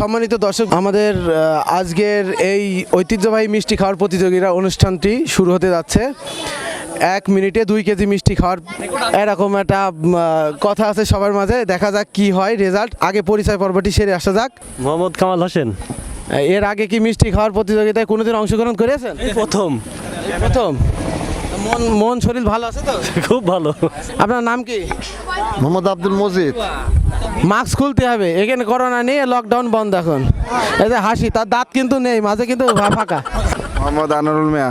সম্মানিত দর্শক আমাদের আজকের এই ঐতিহ্যবাহী মিষ্টি খাওয়ার প্রতিযোগিতা অনুষ্ঠানটি শুরু হতে যাচ্ছে। এক মিনিটে দুই কেজি মিষ্টি খাওয়ার এরকম একটা কথা আছে সবার মাঝে। দেখা যাক কি হয় রেজাল্ট। আগে পরিচয় পর্বটি সেরে আসা যাক। মোহাম্মদ কামাল হোসেন। এর আগে কি মিষ্টি খাওয়ার প্রতিযোগিতায় কোনোদিন অংশগ্রহণ করেছেন? প্রথম। প্রথম। মন মন শরীর ভালো আছে তো? খুব ভালো। আপনার নাম কি? মোহাম্মদ আব্দুল মজিদ। মাস্ক খুলতে হবে। এখানে করোনা নেই লকডাউন বন্ধ এখন। এই যে হাসি তার দাঁত কিন্তু নেই মাঝে কিন্তু ফাঁকা। মোহাম্মদ আনারুল মিয়া।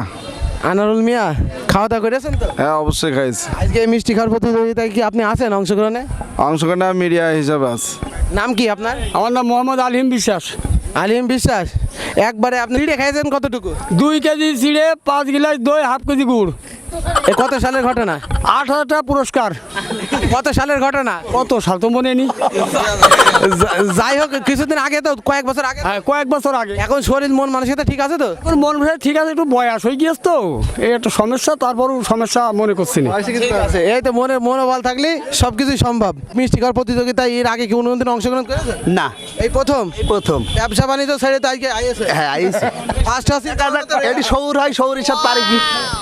আনারুল মিয়া খাওয়া দাওয়া করেছেন তো? হ্যাঁ অবশ্যই খাইছি। আজকে মিষ্টি খাওয়ার প্রতিযোগিতায় কি আপনি আছেন অংশগ্রহণে? অংশগ্রহণ মিডিয়া হিসাবে আছে। নাম কি আপনার? আমার নাম মোহাম্মদ আলিম বিশ্বাস। আলিম বিশ্বাস একবারে আপনি চিড়ে খাইছেন কতটুকু? দুই কেজি চিড়ে পাঁচ গিলাস দই হাফ কেজি গুড়। এ কত সালের ঘটনা? আট হাজার টাকা পুরস্কার। কত সালের ঘটনা? কত সাল তো মনে নি যাই হোক কিছুদিন আগে তো কয়েক বছর আগে হ্যাঁ কয়েক বছর আগে। এখন শরীর মন মানসিকতা ঠিক আছে তো? এখন মন ভরে ঠিক আছে একটু বয়স হয়ে গিয়েছে তো। এই একটা সমস্যা তারপরও সমস্যা মনে করছি না। আছে এই তো মনে মনোবল থাকলে সব কিছুই সম্ভব। মিষ্টি খাওয়ার প্রতিযোগিতায় এর আগে কি অনুমোদন অংশগ্রহণ করেছে? না। এই প্রথম? প্রথম। ব্যবসা বাণিজ্য ছেড়ে তো আজকে আইএসএ হ্যাঁ আইসি ফার্স্ট আছে এটি সৌর হয় সৌর হিসাব পারে কি?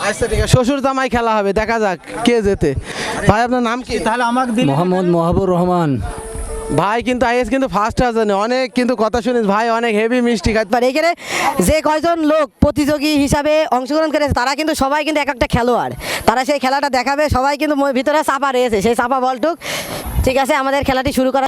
আচ্ছা ঠিক আছে। শ্বশুর জামাই খেলা হবে দেখা যাক কে যেতে ভাই আপনার নাম কি? তাহলে আমাকে দিন মোহাম্মদ মহাবুর রহমান। ভাই কিন্তু আইএস কিন্তু ফার্স্ট আসেনি অনেক কিন্তু কথা শুনিস ভাই অনেক হেভি মিষ্টি খাচ্ছে আর এখানে যে কয়জন লোক প্রতিযোগী হিসাবে অংশগ্রহণ করেছে তারা কিন্তু সবাই কিন্তু এক একটা খেলোয়াড়। তারা সেই খেলাটা দেখাবে সবাই কিন্তু ভিতরে চাপা রয়েছে। সেই চাপা বলটুক। ঠিক আছে আমাদের খেলাটি শুরু করা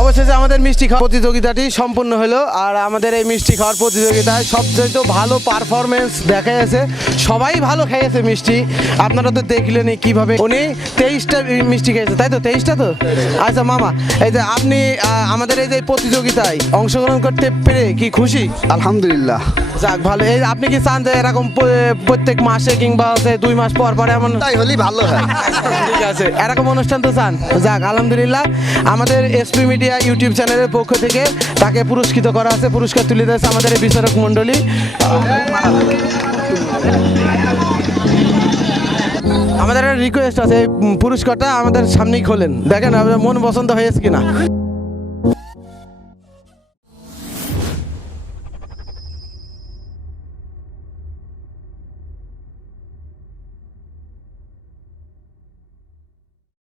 অবশেষে আমাদের মিষ্টি খাওয়ার প্রতিযোগিতাটি সম্পূর্ণ হলো আর আমাদের এই মিষ্টি খাওয়ার প্রতিযোগিতায় সবচেয়ে ভালো পারফরমেন্স দেখা গেছে সবাই ভালো খেয়েছে মিষ্টি। আপনারা তো দেখলেনই কীভাবে উনি তেইশটা মিষ্টি খেয়েছে তাই তো? তেইশটা তো? আচ্ছা মামা এই যে আপনি আমাদের এই যে প্রতিযোগিতায় অংশগ্রহণ করতে পেরে কি খুশি? আলহামদুলিল্লাহ। যাক ভালো। এই আপনি কি চান যে এরকম প্রত্যেক মাসে কিংবা হচ্ছে দুই মাস পর পর এমন তাই হলেই ভালো হয়। ঠিক আছে। এরকম অনুষ্ঠান তো চান? যাক আলহামদুলিল্লাহ। আমাদের এসপি মিডিয়া ইউটিউব চ্যানেলের পক্ষ থেকে তাকে পুরস্কৃত করা আছে। পুরস্কার তুলে দিয়েছে আমাদের এই বিচারক মণ্ডলী। আমাদের রিকোয়েস্ট আছে, এই পুরস্কারটা আমাদের সামনেই খোলেন। দেখেন, আপনার মন পছন্দ হয়েছে কিনা।